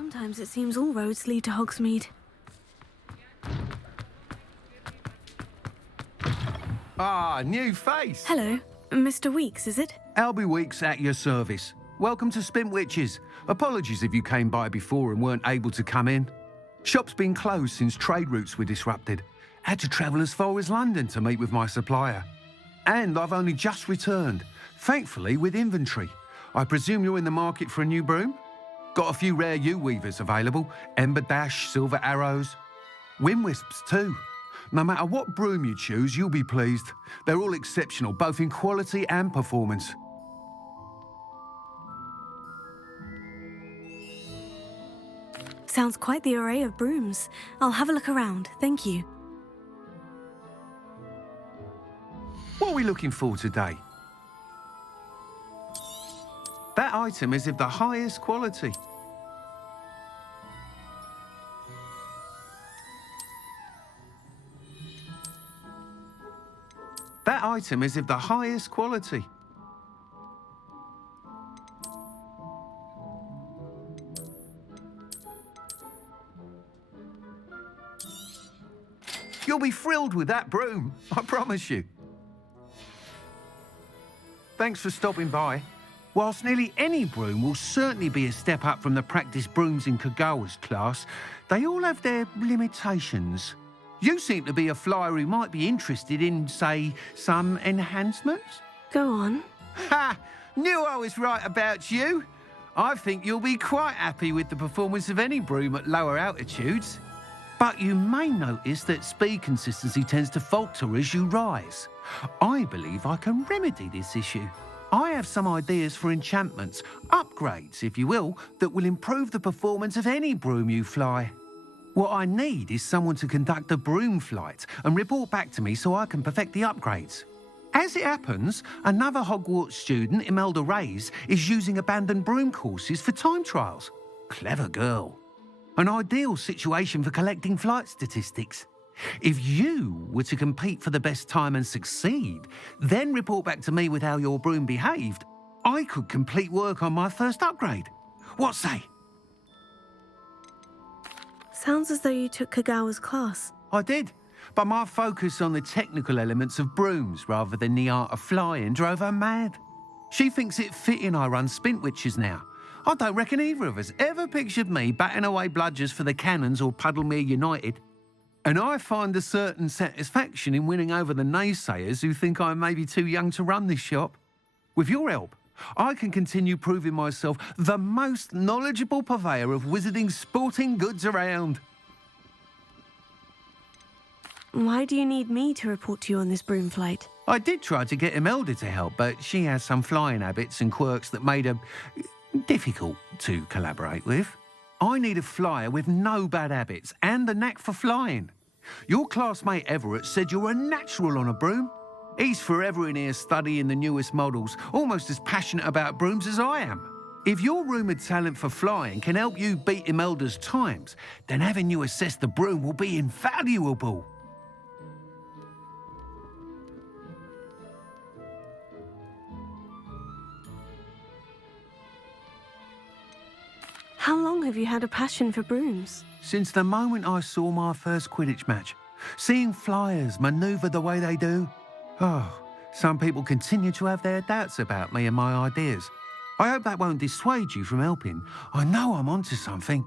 Sometimes it seems all roads lead to Hogsmeade. Ah, new face. Hello, Mr. Weeks, is it? Albie Weeks at your service. Welcome to Spintwitches. Apologies if you came by before and weren't able to come in. Shop's been closed since trade routes were disrupted. Had to travel as far as London to meet with my supplier. And I've only just returned, thankfully with inventory. I presume you're in the market for a new broom? Got a few rare yew-weavers available, Ember Dash, Silver Arrows. Wind Wisps too. No matter what broom you choose, you'll be pleased. They're all exceptional, both in quality and performance. Sounds quite the array of brooms. I'll have a look around, thank you. What are we looking for today? That item is of the highest quality. That item is of the highest quality. You'll be thrilled with that broom, I promise you. Thanks for stopping by. Whilst nearly any broom will certainly be a step up from the practice brooms in Kagawa's class, they all have their limitations. You seem to be a flyer who might be interested in, say, some enhancements? Go on. Ha! Knew I was right about you. I think you'll be quite happy with the performance of any broom at lower altitudes. But you may notice that speed consistency tends to falter as you rise. I believe I can remedy this issue. I have some ideas for enchantments, upgrades, if you will, that will improve the performance of any broom you fly. What I need is someone to conduct a broom flight and report back to me so I can perfect the upgrades. As it happens, another Hogwarts student, Imelda Reyes, is using abandoned broom courses for time trials. Clever girl. An ideal situation for collecting flight statistics. If you were to compete for the best time and succeed, then report back to me with how your broom behaved, I could complete work on my first upgrade. What say? Sounds as though you took Kagawa's class. I did, but my focus on the technical elements of brooms rather than the art of flying drove her mad. She thinks it fitting I run Spintwitches now. I don't reckon either of us ever pictured me batting away bludgers for the Cannons or Puddlemere United. And I find a certain satisfaction in winning over the naysayers who think I may be too young to run this shop. With your help, I can continue proving myself the most knowledgeable purveyor of wizarding sporting goods around. Why do you need me to report to you on this broom flight? I did try to get Imelda to help, but she has some flying habits and quirks that made her difficult to collaborate with. I need a flyer with no bad habits and the knack for flying. Your classmate Everett said you're a natural on a broom. He's forever in here studying the newest models, almost as passionate about brooms as I am. If your rumoured talent for flying can help you beat Imelda's times, then having you assess the broom will be invaluable. How long have you had a passion for brooms? Since the moment I saw my first Quidditch match, seeing flyers manoeuvre the way they do. Oh, some people continue to have their doubts about me and my ideas. I hope that won't dissuade you from helping. I know I'm onto something.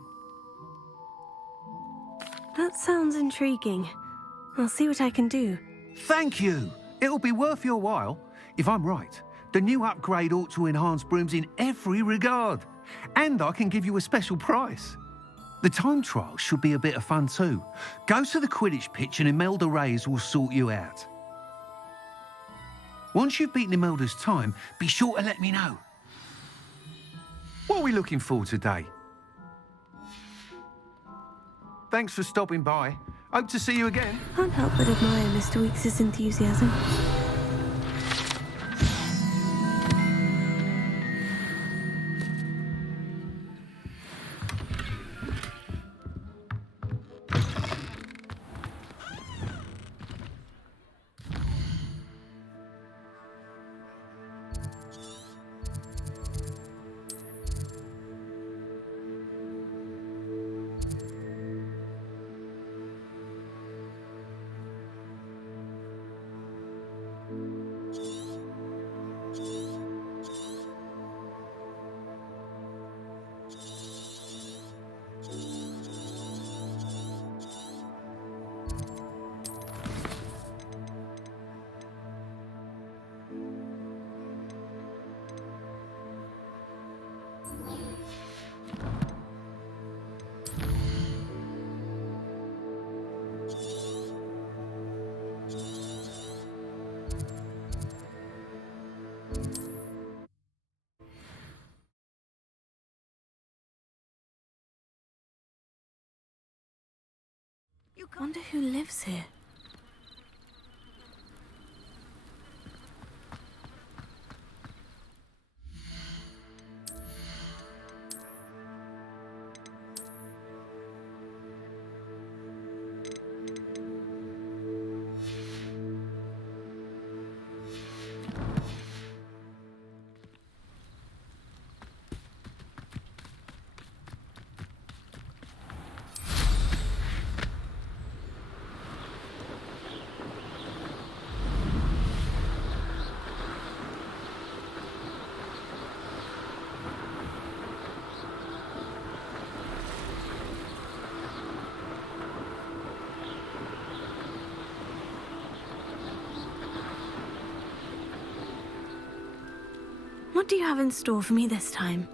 That sounds intriguing. I'll see what I can do. Thank you. It'll be worth your while. If I'm right, the new upgrade ought to enhance brooms in every regard. And I can give you a special price. The time trial should be a bit of fun too. Go to the Quidditch pitch and Imelda Reyes will sort you out. Once you've beaten Imelda's time, be sure to let me know. What are we looking for today? Thanks for stopping by. Hope to see you again. Can't help but admire Mr. Weeks' enthusiasm. Wonder who lives here. What do you have in store for me this time?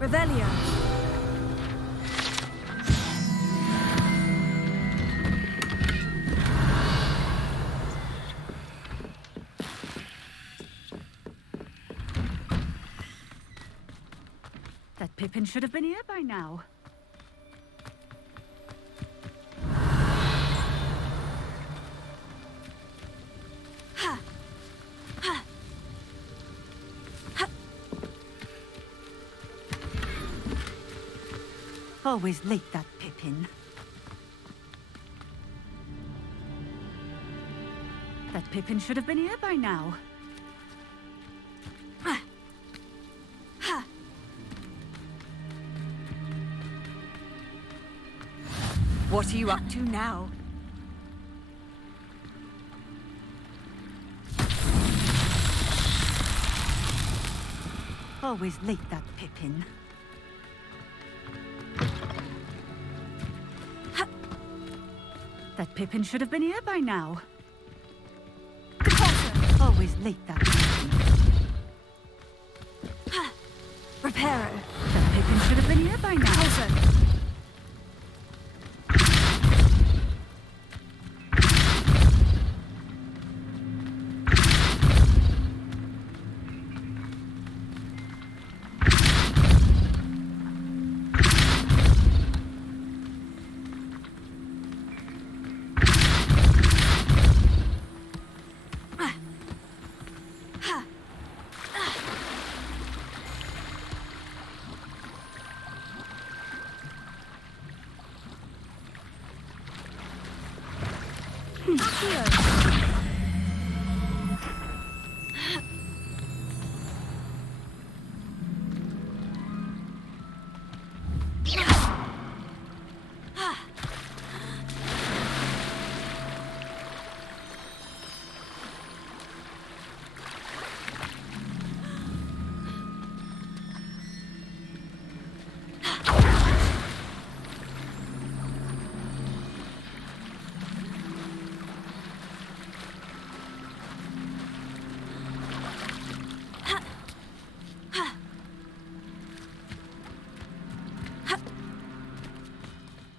Revelio. That Pippin should have been here by now. Always late, that Pippin. That Pippin should have been here by now. What are you up to now? Always late, that Pippin. That Pippin should have been here by now. Always late, that Pippin. Reparo. That Pippin should have been here by now.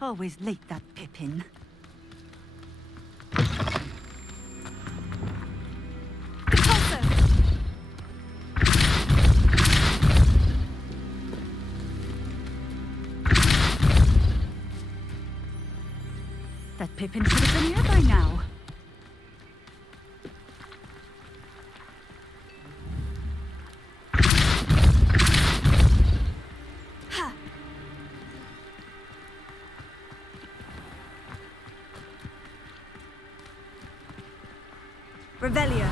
Always late, that Pippin. That Pippin should have been here by now. Revelio.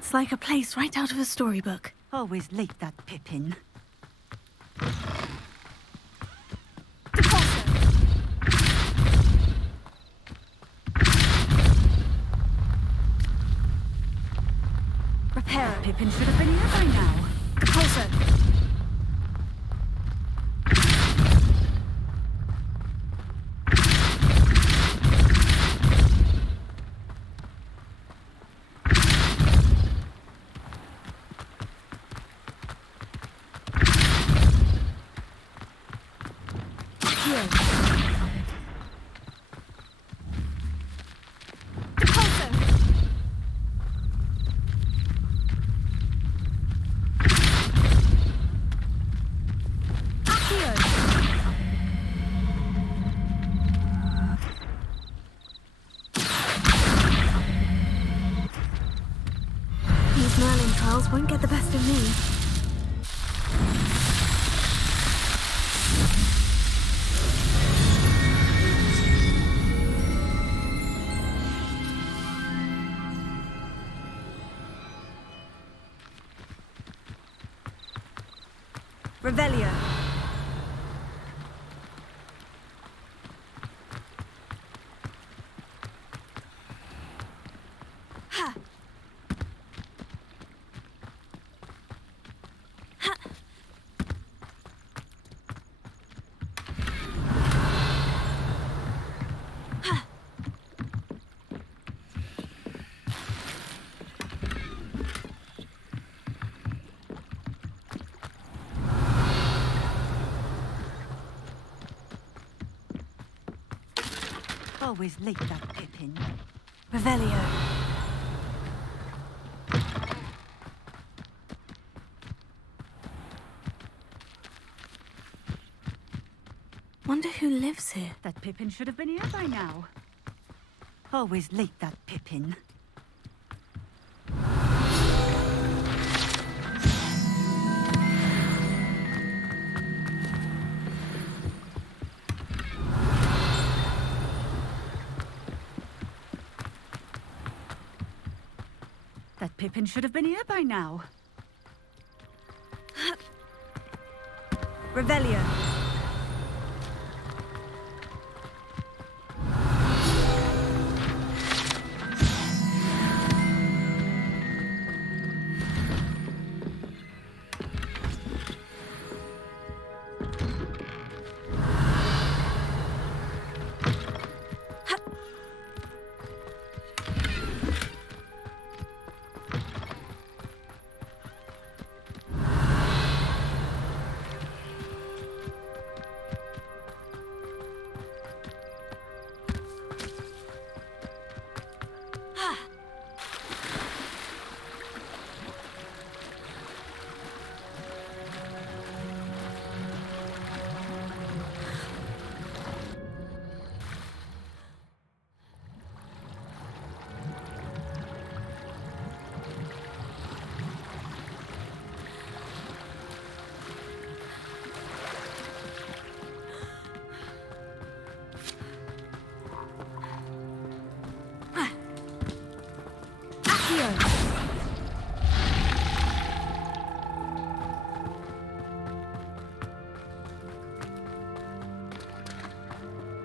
It's like a place right out of a storybook. Always late, that Pippin. Repairer. Pippin should have been here by now. Repulsor. These Merlin trials won't get the best of me. Revelio. Ha! Ha! Ha! Always late, that Pippin. Revelio. Wonder who lives here. That Pippin should have been here by now. Always late, that Pippin. That Pippin should have been here by now. Revelio.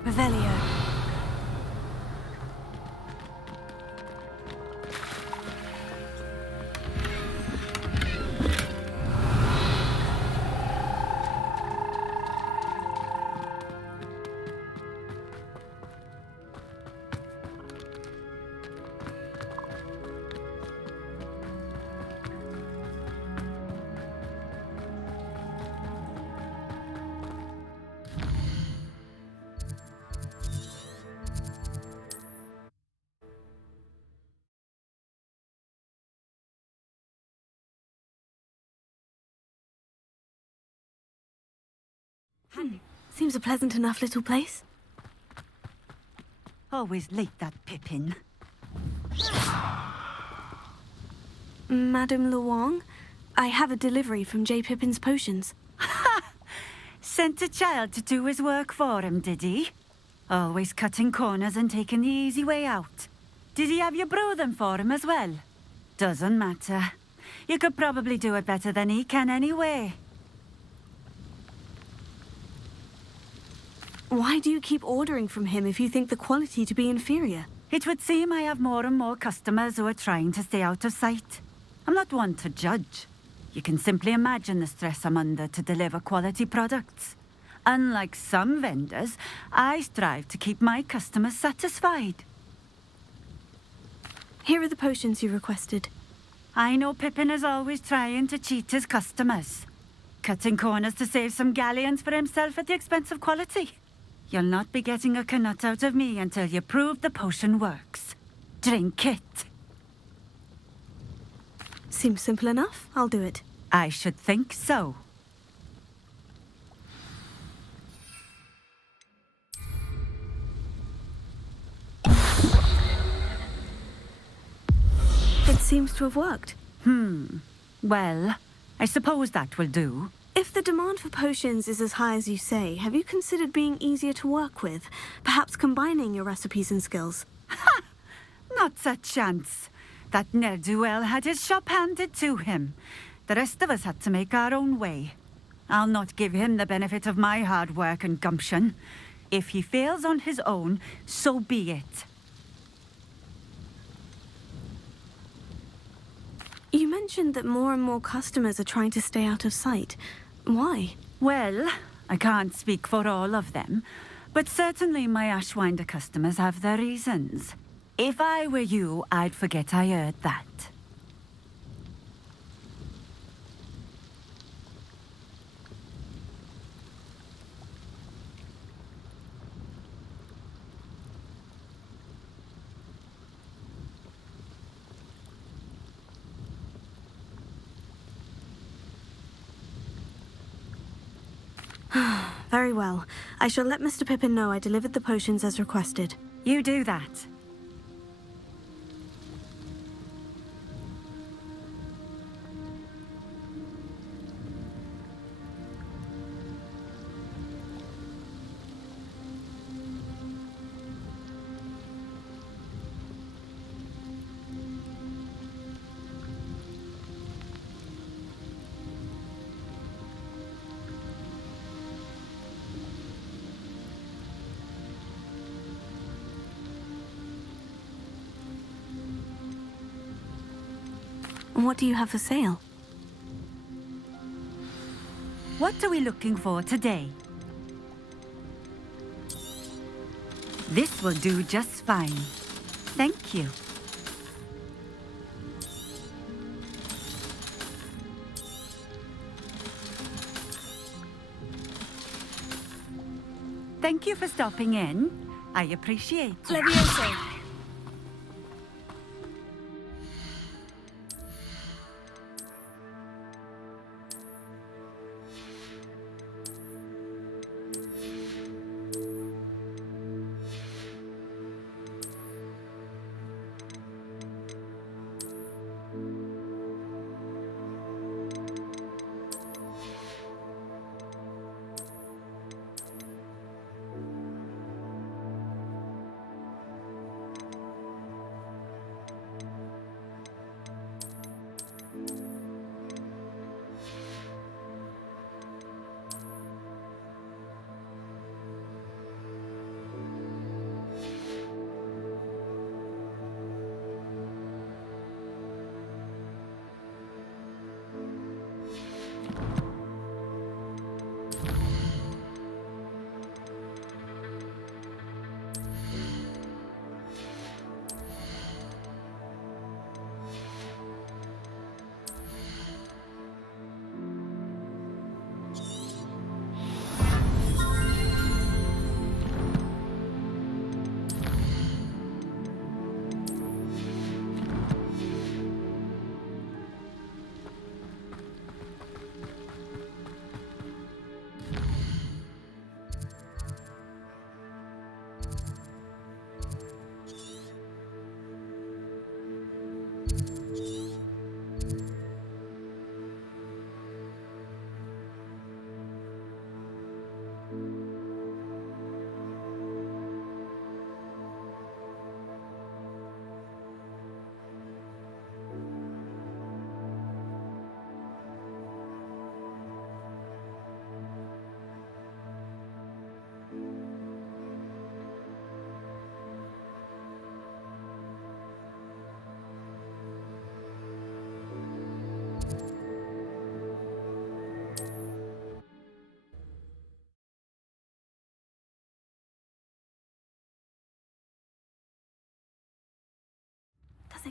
Revelio. Seems a pleasant enough little place. Always late, that Pippin. Madame Luong, I have a delivery from J. Pippin's Potions. Sent a child to do his work for him, did he? Always cutting corners and taking the easy way out. Did he have you brew them for him as well? Doesn't matter. You could probably do it better than he can anyway. Why do you keep ordering from him if you think the quality to be inferior? It would seem I have more and more customers who are trying to stay out of sight. I'm not one to judge. You can simply imagine the stress I'm under to deliver quality products. Unlike some vendors, I strive to keep my customers satisfied. Here are the potions you requested. I know Pippin is always trying to cheat his customers, cutting corners to save some galleons for himself at the expense of quality. You'll not be getting a canut out of me until you prove the potion works. Drink it. Seems simple enough. I'll do it. I should think so. It seems to have worked. Well, I suppose that will do. If the demand for potions is as high as you say, have you considered being easier to work with? Perhaps combining your recipes and skills? Not a chance. That ne'er-do-well had his shop handed to him. The rest of us had to make our own way. I'll not give him the benefit of my hard work and gumption. If he fails on his own, so be it. You mentioned that more and more customers are trying to stay out of sight. Why? Well, I can't speak for all of them, but certainly my Ashwinder customers have their reasons. If I were you, I'd forget I heard that. Very well. I shall let Mr. Pippin know I delivered the potions as requested. You do that. What do you have for sale? What are we looking for today? This will do just fine. Thank you. Thank you for stopping in. I appreciate it. Levioso.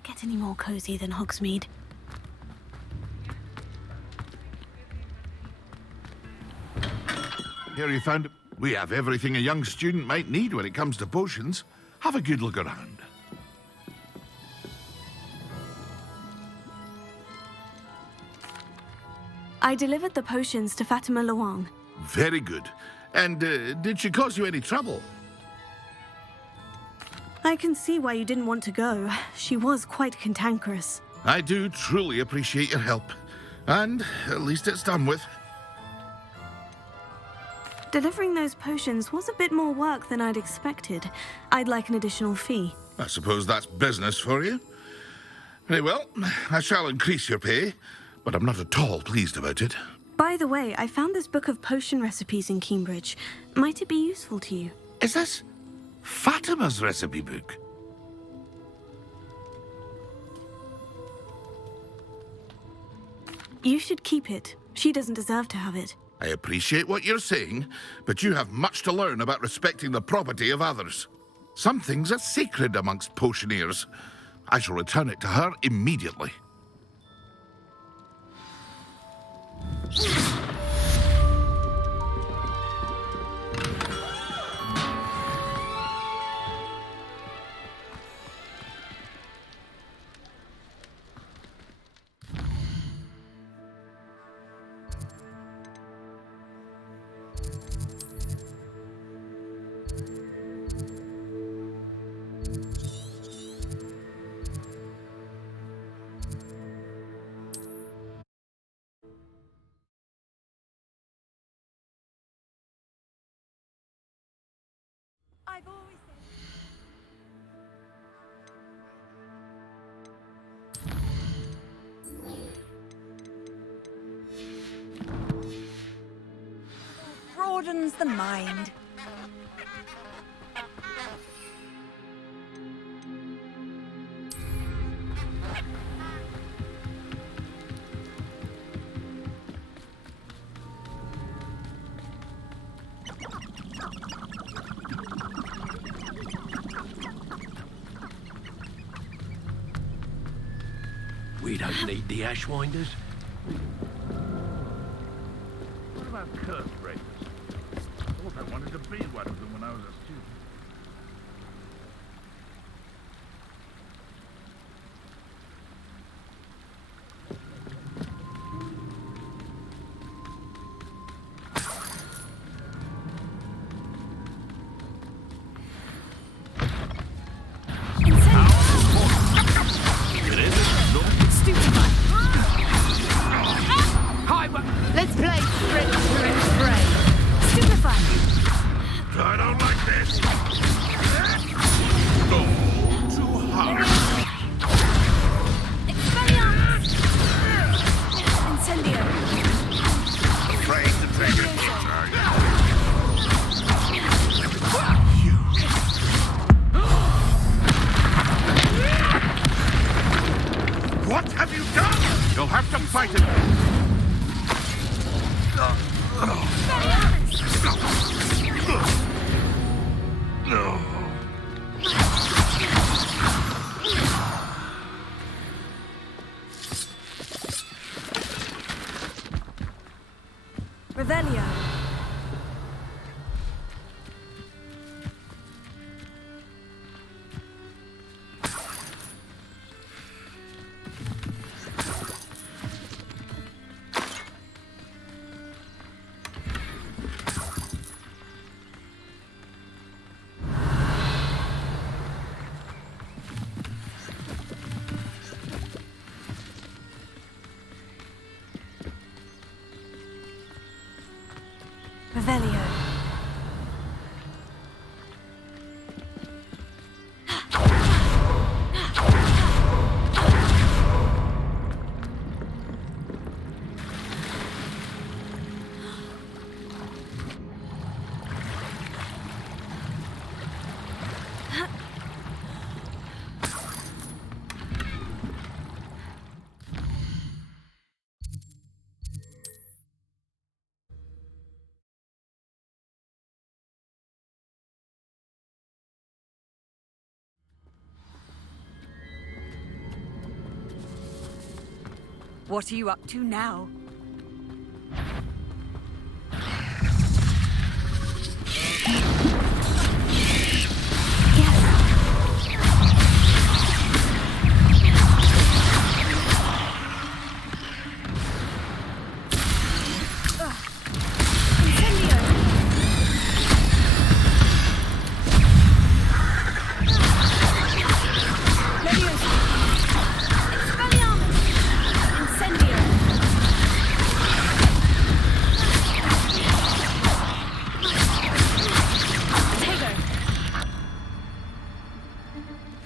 get any more cozy than Hogsmeade. Here you found it. We have everything a young student might need when it comes to potions. Have a good look around. I delivered the potions to Fatima Luang. Very good. And did she cause you any trouble? I can see why you didn't want to go. She was quite cantankerous. I do truly appreciate your help. And at least it's done with. Delivering those potions was a bit more work than I'd expected. I'd like an additional fee. I suppose that's business for you. Very well, I shall increase your pay, but I'm not at all pleased about it. By the way, I found this book of potion recipes in Cambridge. Might it be useful to you? Is this Fatima's recipe book? You should keep it. She doesn't deserve to have it. I appreciate what you're saying, but you have much to learn about respecting the property of others. Some things are sacred amongst potioneers. I shall return it to her immediately. I've always broadens the mind. We don't need the Ashwinders. What about curse breakers? I thought I wanted to be one of them when I was a student. Let's play Sprint and Spray. Stupefy! I don't like this. Go too hard. Expelliarmus! Incendio! Afraid to take a hit, are you? What have you done? You'll have to fight it. Revelio! What are you up to now?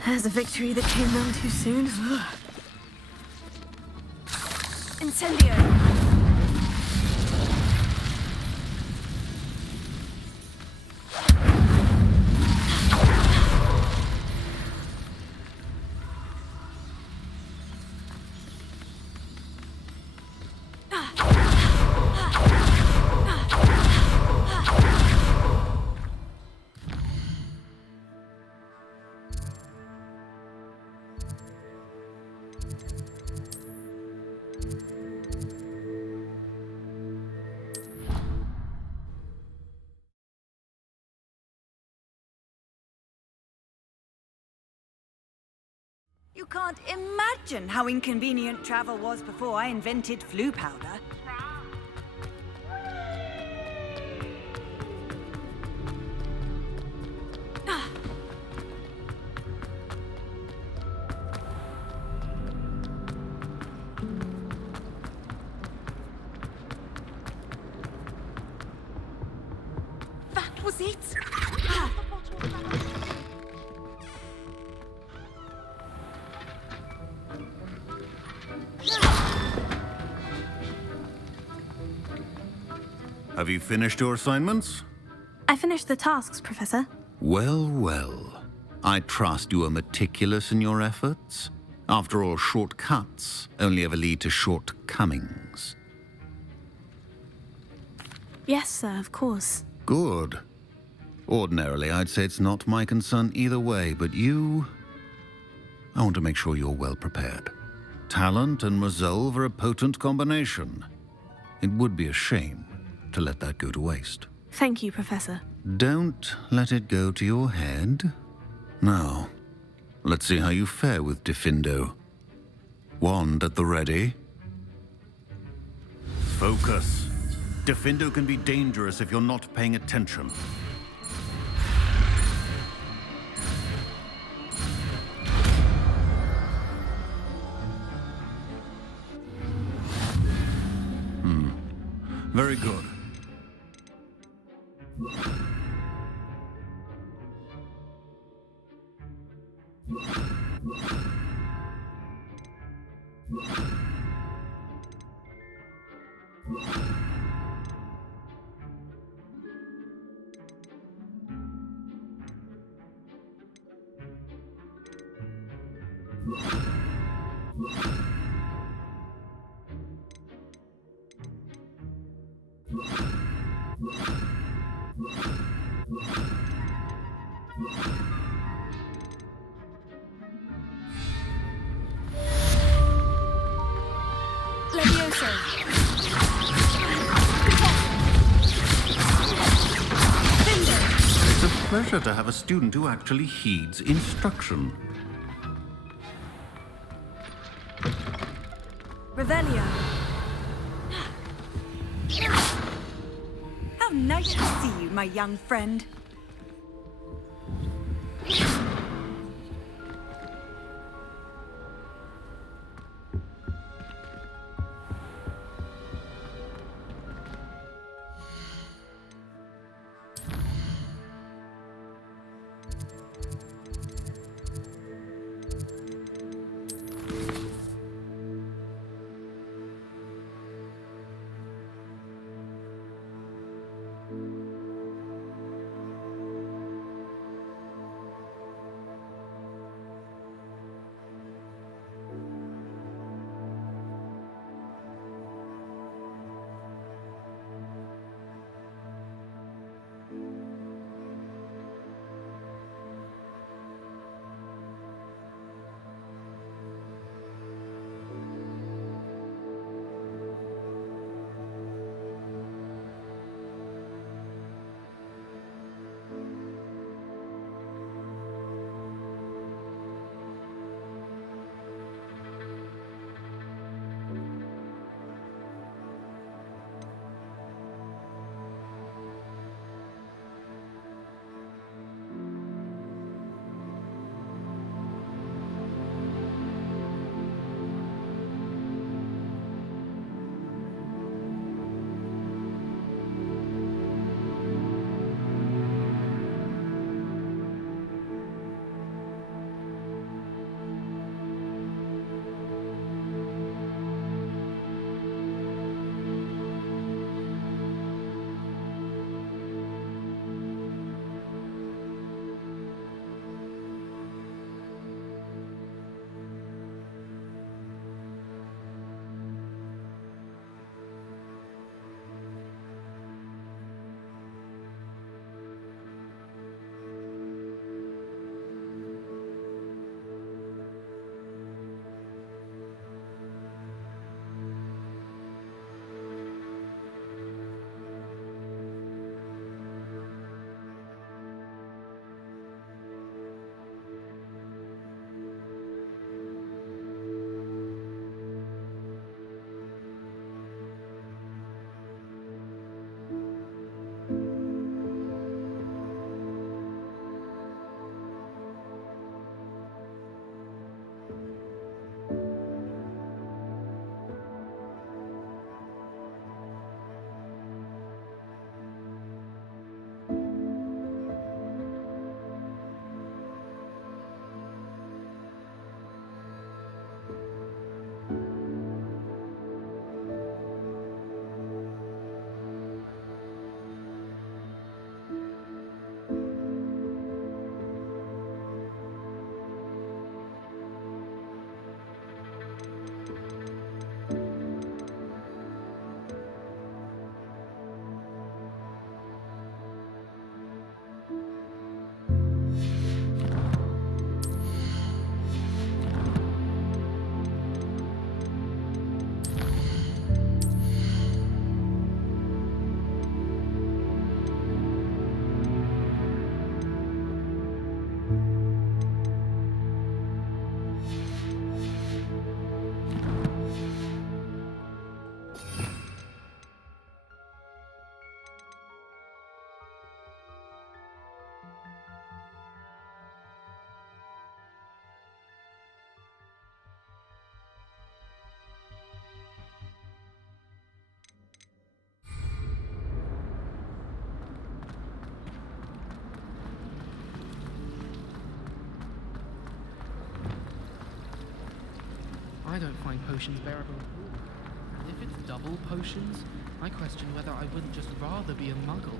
There's a victory that came none too soon. Incendio! You can't imagine how inconvenient travel was before I invented flu powder. That was it! Have you finished your assignments? I finished the tasks, Professor. Well, well. I trust you are meticulous in your efforts. After all, shortcuts only ever lead to shortcomings. Yes, sir, of course. Good. Ordinarily, I'd say it's not my concern either way, but you... I want to make sure you're well prepared. Talent and resolve are a potent combination. It would be a shame to let that go to waste. Thank you, Professor. Don't let it go to your head. Now, let's see how you fare with Diffindo. Wand at the ready. Focus. Diffindo can be dangerous if you're not paying attention. Very good. Levioso. It's a pleasure to have a student who actually heeds instruction. Revelio. How nice to see you, my young friend. I don't find potions bearable at all. And if it's double potions, I question whether I wouldn't just rather be a muggle.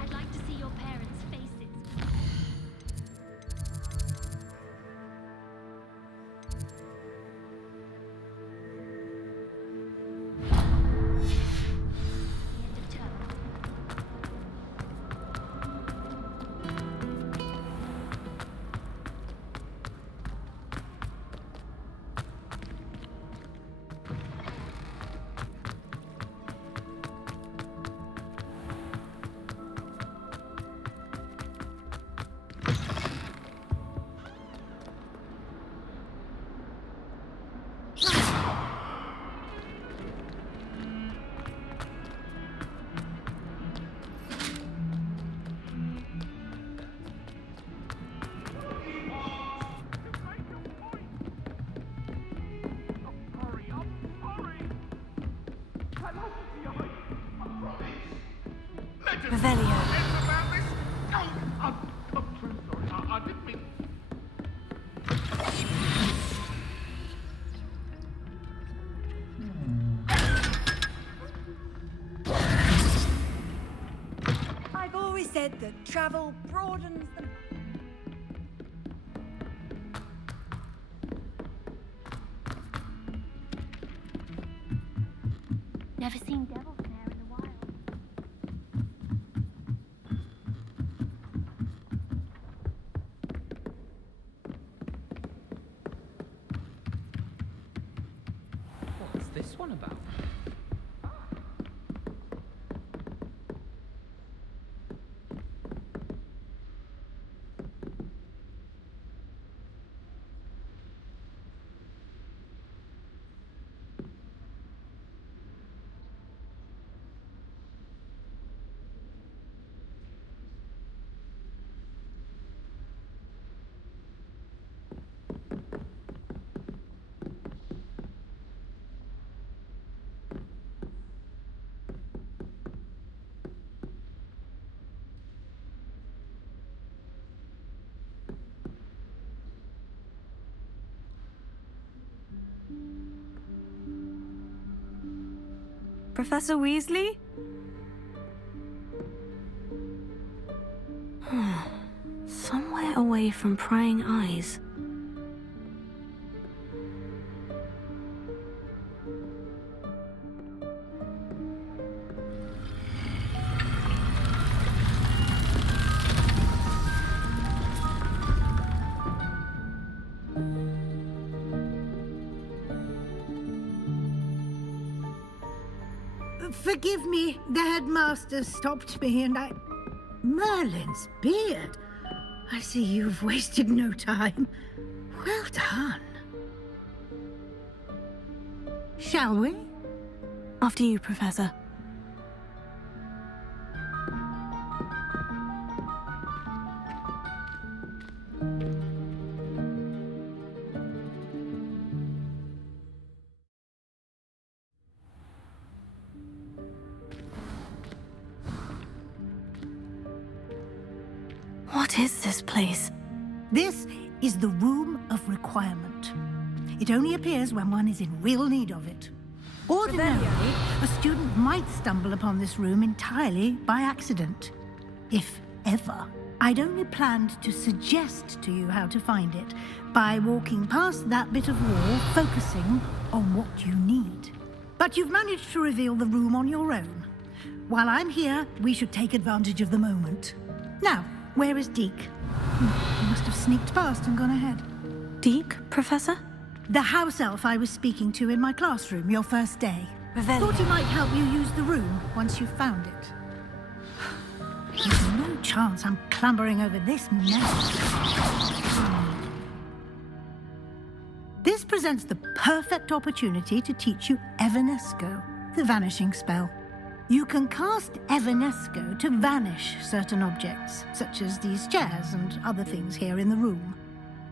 I'd like to see your parents' faces. The end of term. Revelio. I'm truly sorry. I didn't mean... I've always said that travel broadens the... Never seen devil snare in a while. What's this one about? Professor Weasley? Somewhere away from prying eyes. Forgive me, the headmaster stopped me and I... Merlin's beard. I see you've wasted no time. Well done. Shall we? After you, Professor. What is this place? This is the Room of Requirement. It only appears when one is in real need of it. Ordinarily, a student might stumble upon this room entirely by accident. If ever. I'd only planned to suggest to you how to find it by walking past that bit of wall, focusing on what you need. But you've managed to reveal the room on your own. While I'm here, we should take advantage of the moment. Now, where is Deke? He must have sneaked past and gone ahead. Deke, Professor? The house elf I was speaking to in my classroom your first day. Revelio. Thought he might help you use the room once you've found it. There's no chance I'm clambering over this mess. This presents the perfect opportunity to teach you Evanesco, the vanishing spell. You can cast Evanesco to vanish certain objects, such as these chairs and other things here in the room.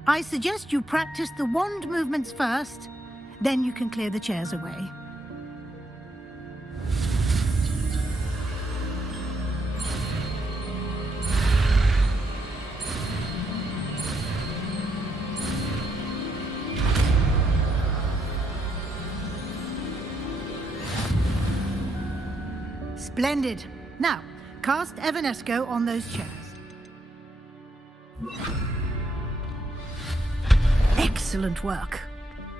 I suggest you practice the wand movements first, then you can clear the chairs away. Splendid. Now, cast Evanesco on those chairs. Excellent work.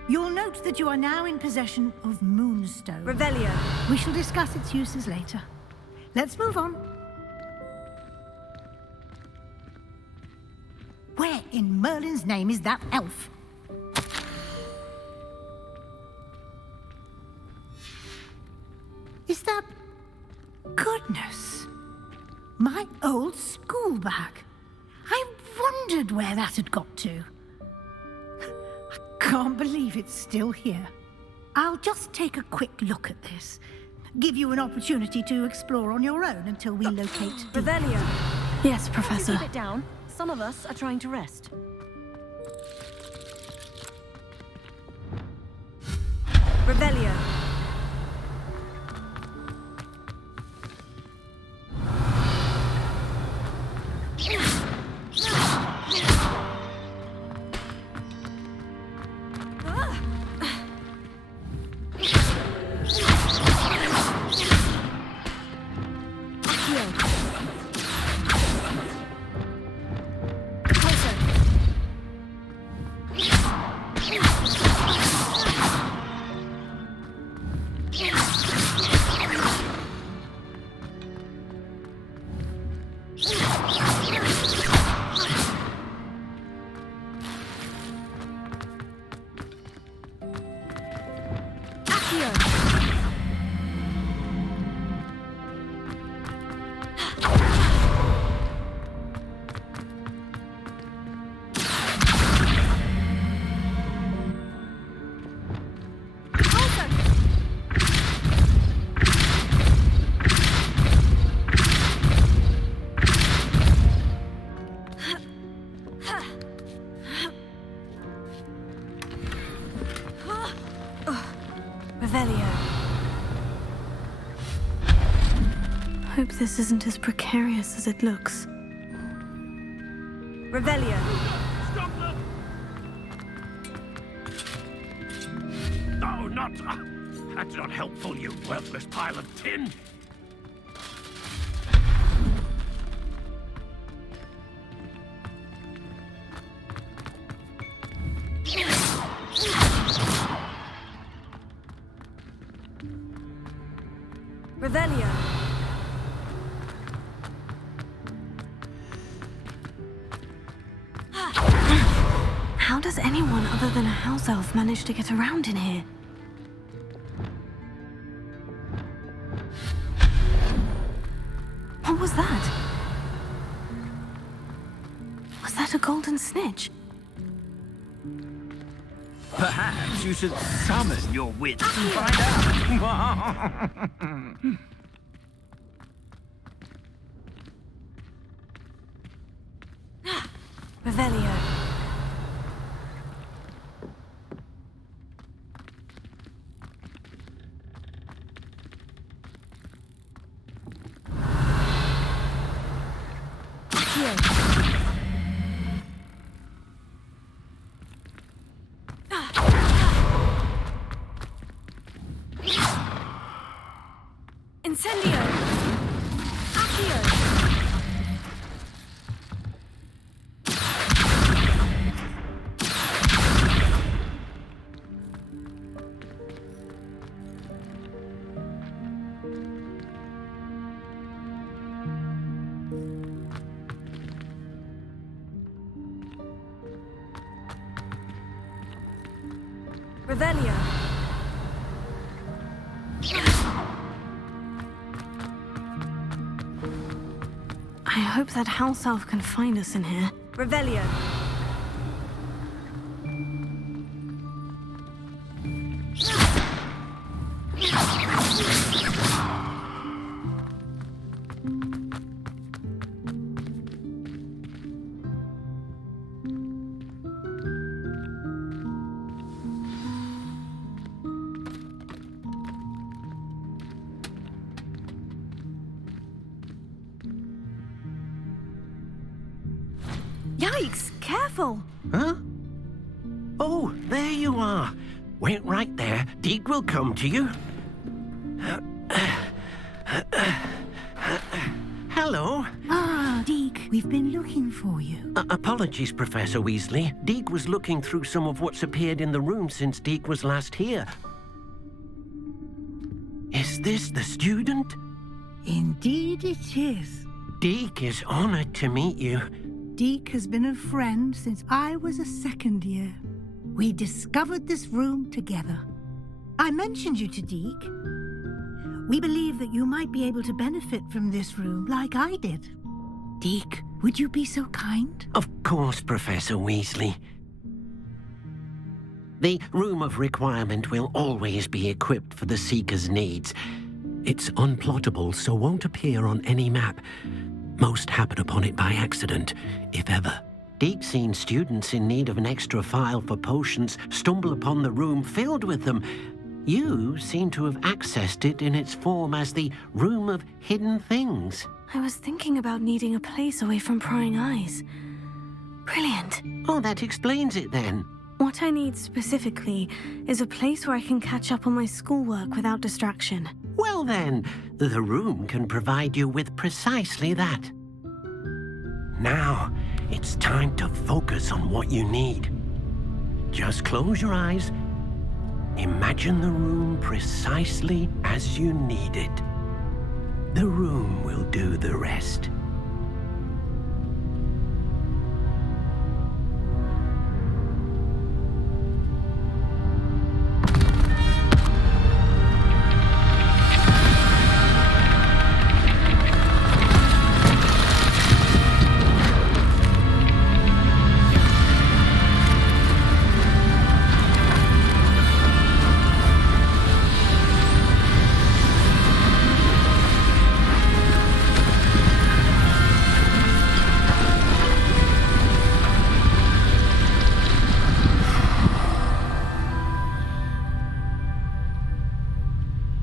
You'll note that you are now in possession of Moonstone. Revelio. We shall discuss its uses later. Let's move on. Where in Merlin's name is that elf? Is that... Goodness. My old school bag. I wondered where that had got to. I can't believe it's still here. I'll just take a quick look at this. Give you an opportunity to explore on your own until we locate... Revelio. Yes, Professor. Keep it down. Some of us are trying to rest. Revelio. Hope this isn't as precarious as it looks. Revelio. Stop them! No, not... that's not helpful, you worthless pile of tin! Revelio. How does anyone other than a house elf manage to get around in here? What was that? Was that a golden snitch? Perhaps you should summon your wits and find out. Revelio. Incendio! Accio! Revelio. I hope that house elf can find us in here. Revelio. Yikes! Careful! Huh? Oh, there you are. Wait right there. Deek will come to you. Hello. Ah, Deke, we've been looking for you. Apologies, Professor Weasley. Deke was looking through some of what's appeared in the room since Deke was last here. Is this the student? Indeed it is. Deke is honored to meet you. Deke has been a friend since I was a second year. We discovered this room together. I mentioned you to Deke. We believe that you might be able to benefit from this room like I did. Deke, would you be so kind? Of course, Professor Weasley. The Room of Requirement will always be equipped for the Seeker's needs. It's unplottable, so won't appear on any map. Most happen upon it by accident, if ever. Deke's seen students in need of an extra file for potions stumble upon the room filled with them. You seem to have accessed it in its form as the Room of Hidden Things. I was thinking about needing a place away from prying eyes. Brilliant. Oh, that explains it then. What I need specifically is a place where I can catch up on my schoolwork without distraction. Well then, the room can provide you with precisely that. Now, it's time to focus on what you need. Just close your eyes. Imagine the room precisely as you need it. The room will do the rest.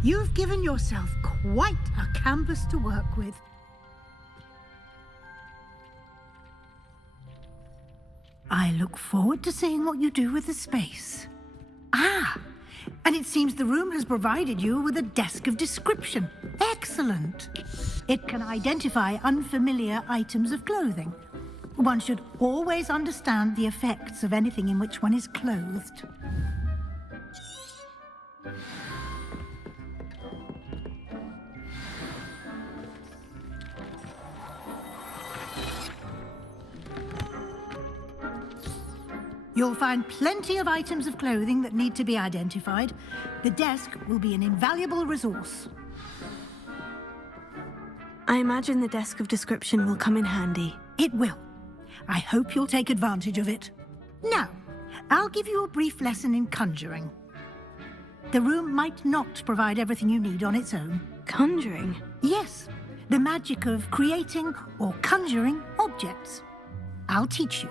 You've given yourself quite a canvas to work with. I look forward to seeing what you do with the space. Ah, and it seems the room has provided you with a desk of description. Excellent. It can identify unfamiliar items of clothing. One should always understand the effects of anything in which one is clothed. You'll find plenty of items of clothing that need to be identified. The desk will be an invaluable resource. I imagine the desk of description will come in handy. It will. I hope you'll take advantage of it. Now, I'll give you a brief lesson in conjuring. The room might not provide everything you need on its own. Conjuring? Yes, the magic of creating or conjuring objects. I'll teach you.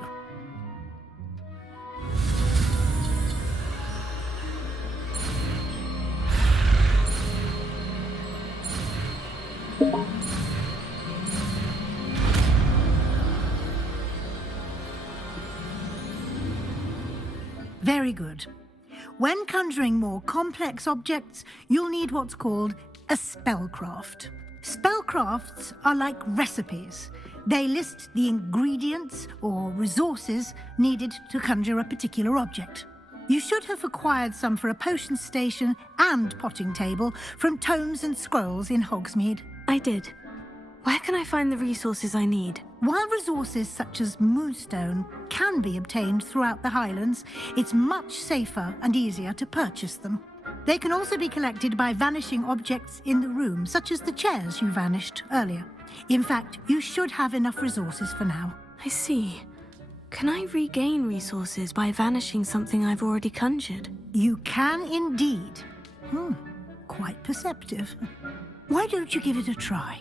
Very good. When conjuring more complex objects, you'll need what's called a spellcraft. Spellcrafts are like recipes. They list the ingredients or resources needed to conjure a particular object. You should have acquired some for a potion station and potting table from tomes and scrolls in Hogsmeade. I did. Where can I find the resources I need? While resources such as moonstone can be obtained throughout the Highlands, it's much safer and easier to purchase them. They can also be collected by vanishing objects in the room, such as the chairs you vanished earlier. In fact, you should have enough resources for now. I see. Can I regain resources by vanishing something I've already conjured? You can indeed. Quite perceptive. Why don't you give it a try?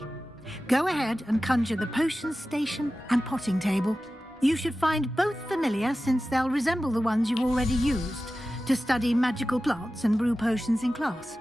Go ahead and conjure the potion station and potting table. You should find both familiar, since they'll resemble the ones you've already used to study magical plants and brew potions in class.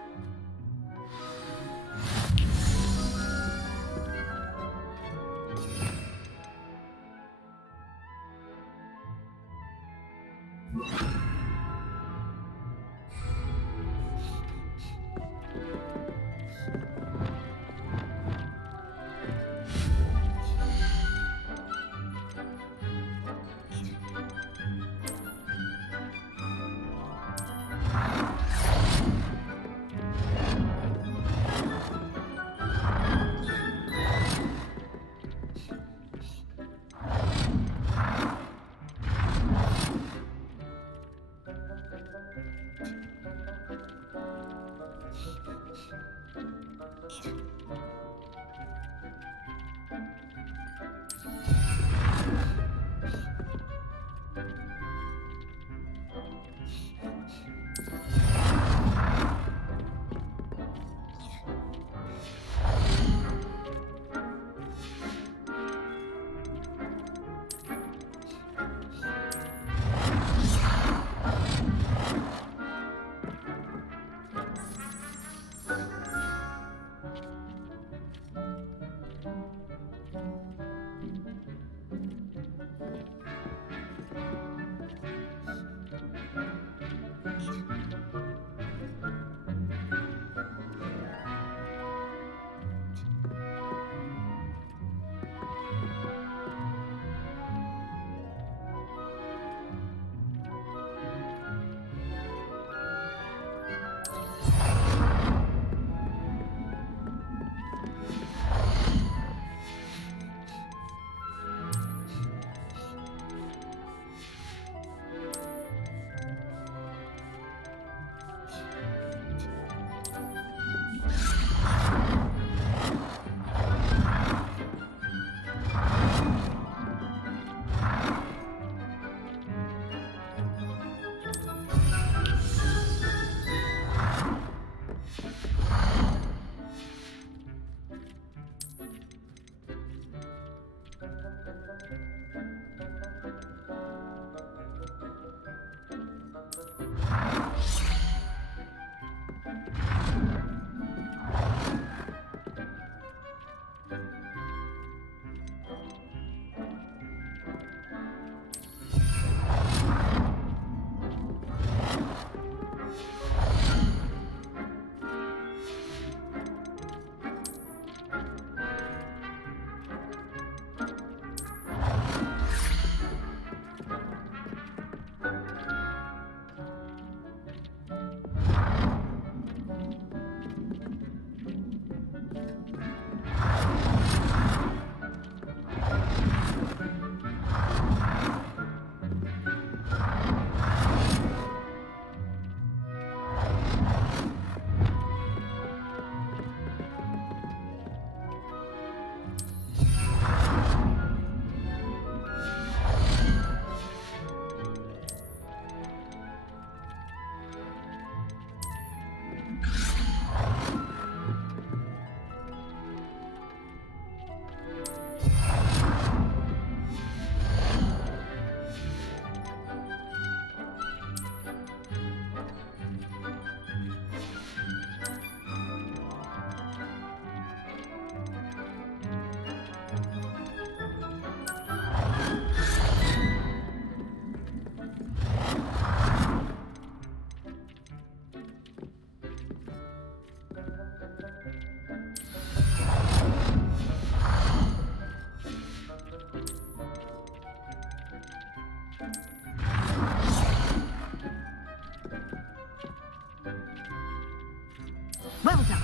Well done.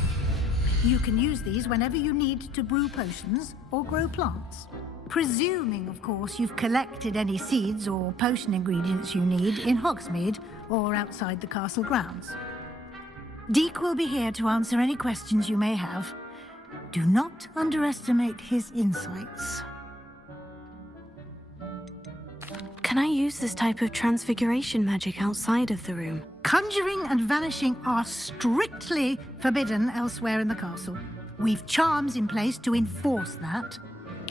You can use these whenever you need to brew potions or grow plants. Presuming, of course, you've collected any seeds or potion ingredients you need in Hogsmeade or outside the castle grounds. Deek will be here to answer any questions you may have. Do not underestimate his insights. Can I use this type of transfiguration magic outside of the room? Conjuring and vanishing are strictly forbidden elsewhere in the castle. We've charms in place to enforce that.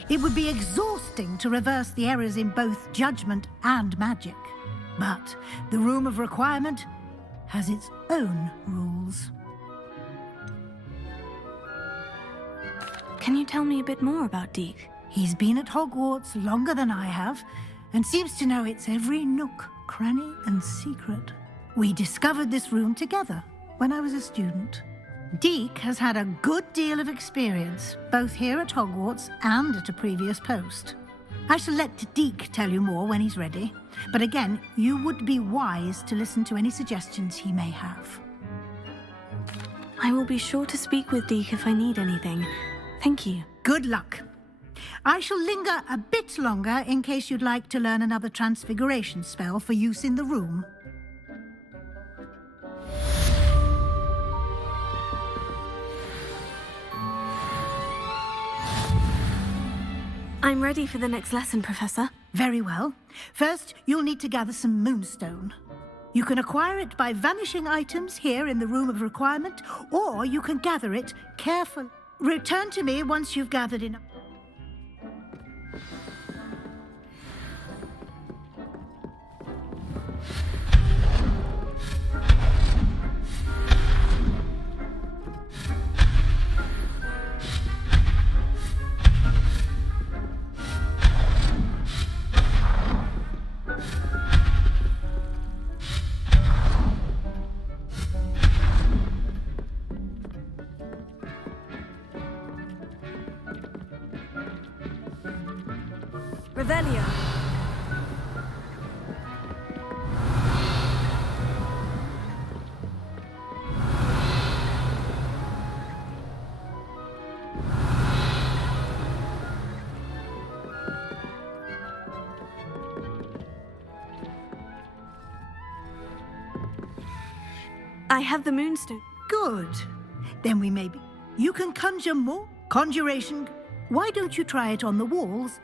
It would be exhausting to reverse the errors in both judgment and magic. But the Room of Requirement has its own rules. Can you tell me a bit more about Deek? He's been at Hogwarts longer than I have, and seems to know its every nook, cranny, and secret. We discovered this room together when I was a student. Deek has had a good deal of experience, both here at Hogwarts and at a previous post. I shall let Deek tell you more when he's ready, but again, you would be wise to listen to any suggestions he may have. I will be sure to speak with Deek if I need anything. Thank you. Good luck. I shall linger a bit longer in case you'd like to learn another transfiguration spell for use in the room. I'm ready for the next lesson, Professor. Very well. First, you'll need to gather some moonstone. You can acquire it by vanishing items here in the Room of Requirement, or you can gather it carefully. Return to me once you've gathered enough. Revelio. I have the moonstone. Good. Then we may be... You can conjure more. Conjuration. Why don't you try it on the walls?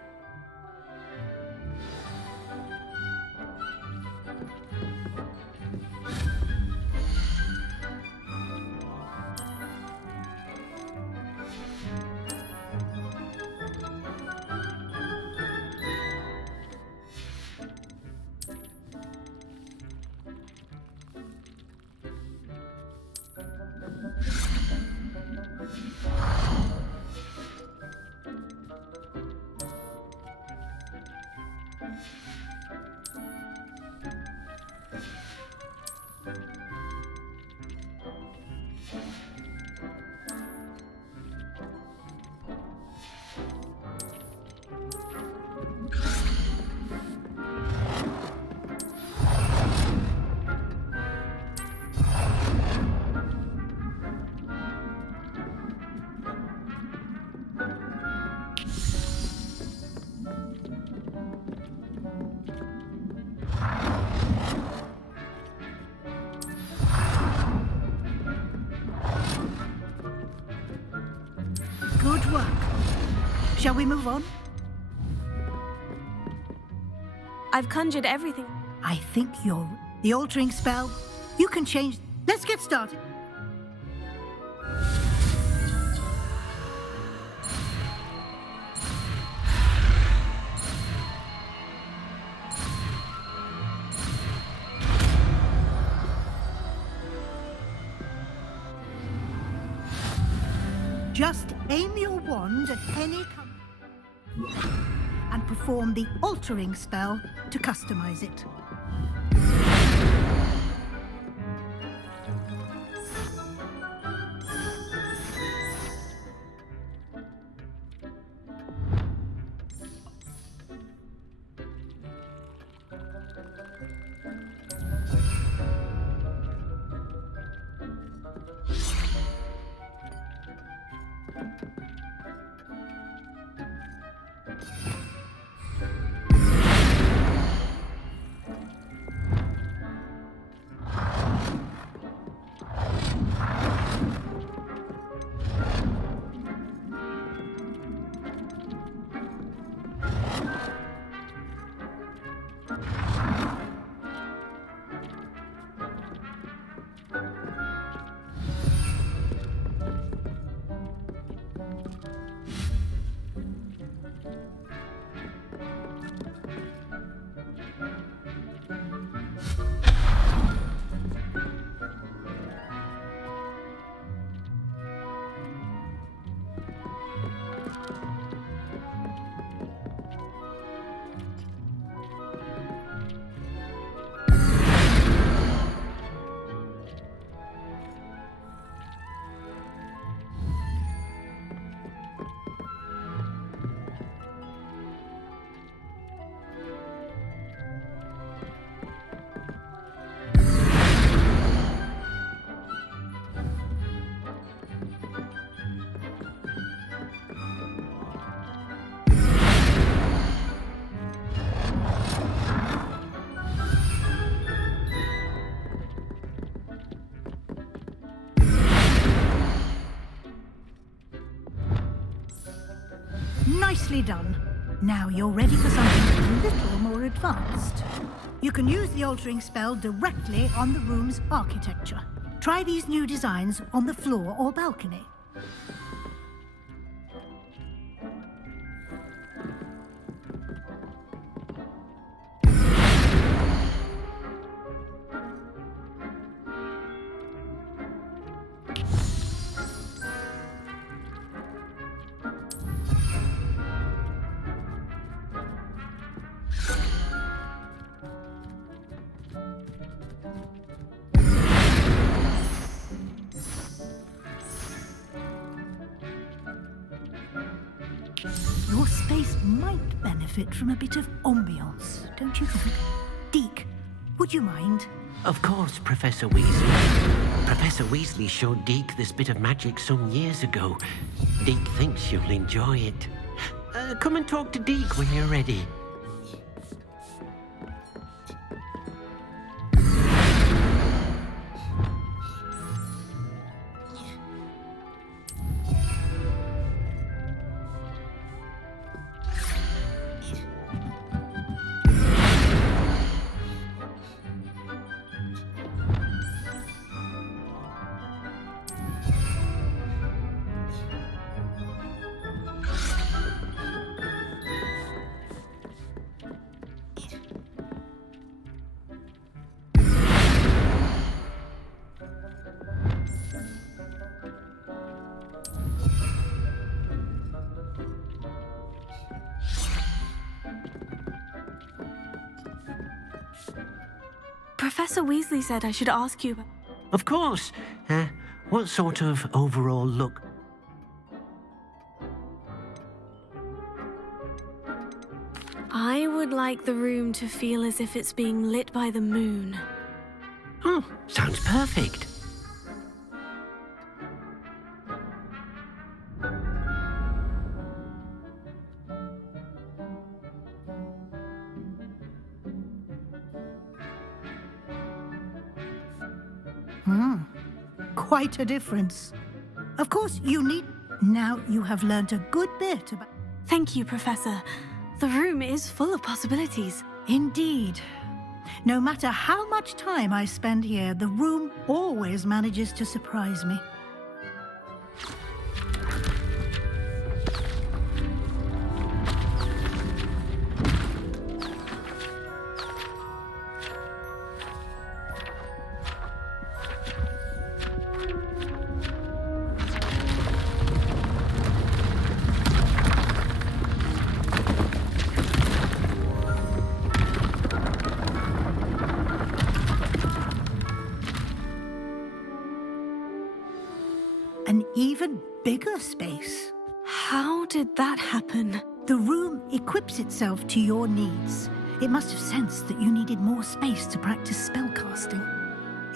Good work. Shall we move on? I've conjured everything. I think you're... The altering spell. You can change... Let's get started. Just aim your wand at any and perform the altering spell to customize it. Nicely done. Now you're ready for something a little more advanced. You can use the altering spell directly on the room's architecture. Try these new designs on the floor or balcony. Your space might benefit from a bit of ambiance, don't you think? Deke, would you mind? Of course, Professor Weasley. Professor Weasley showed Deke this bit of magic some years ago. Deke thinks you'll enjoy it. Come and talk to Deke when you're ready. Professor Weasley said I should ask you. Of course. What sort of overall look? I would like the room to feel as if it's being lit by the moon. Oh, sounds perfect. Quite a difference. Of course, you need... Now you have learnt a good bit about... Thank you, Professor. The room is full of possibilities. Indeed. No matter how much time I spend here, the room always manages to surprise me. An even bigger space. How did that happen? The room equips itself to your needs. It must have sensed that you needed more space to practice spellcasting.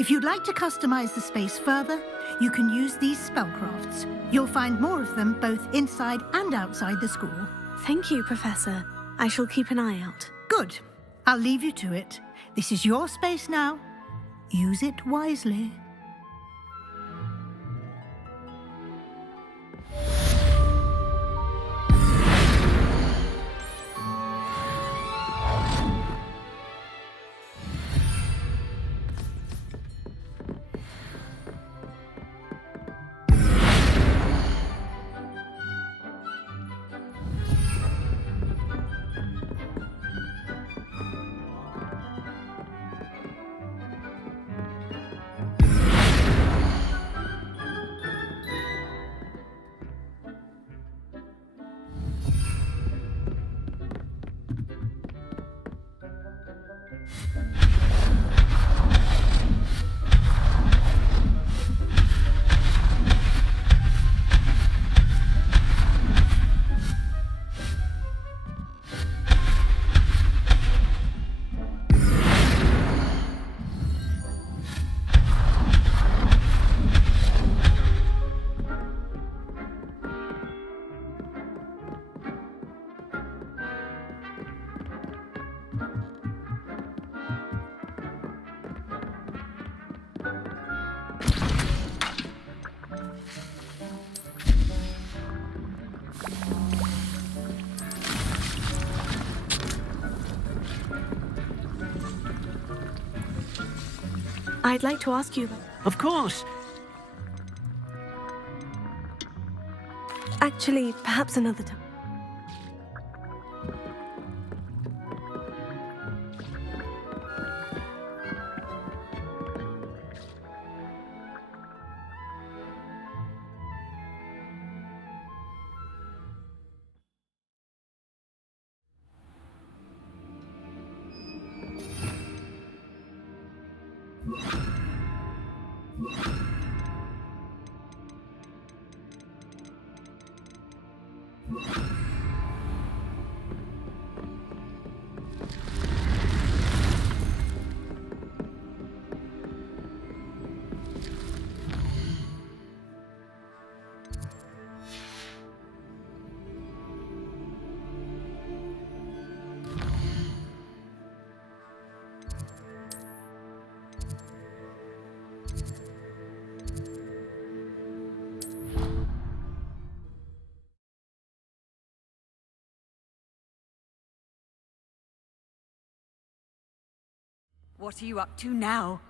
If you'd like to customize the space further, you can use these spellcrafts. You'll find more of them both inside and outside the school. Thank you, Professor. I shall keep an eye out. Good. I'll leave you to it. This is your space now. Use it wisely. I'd like to ask you... Of course. Actually, perhaps another time. you What are you up to now?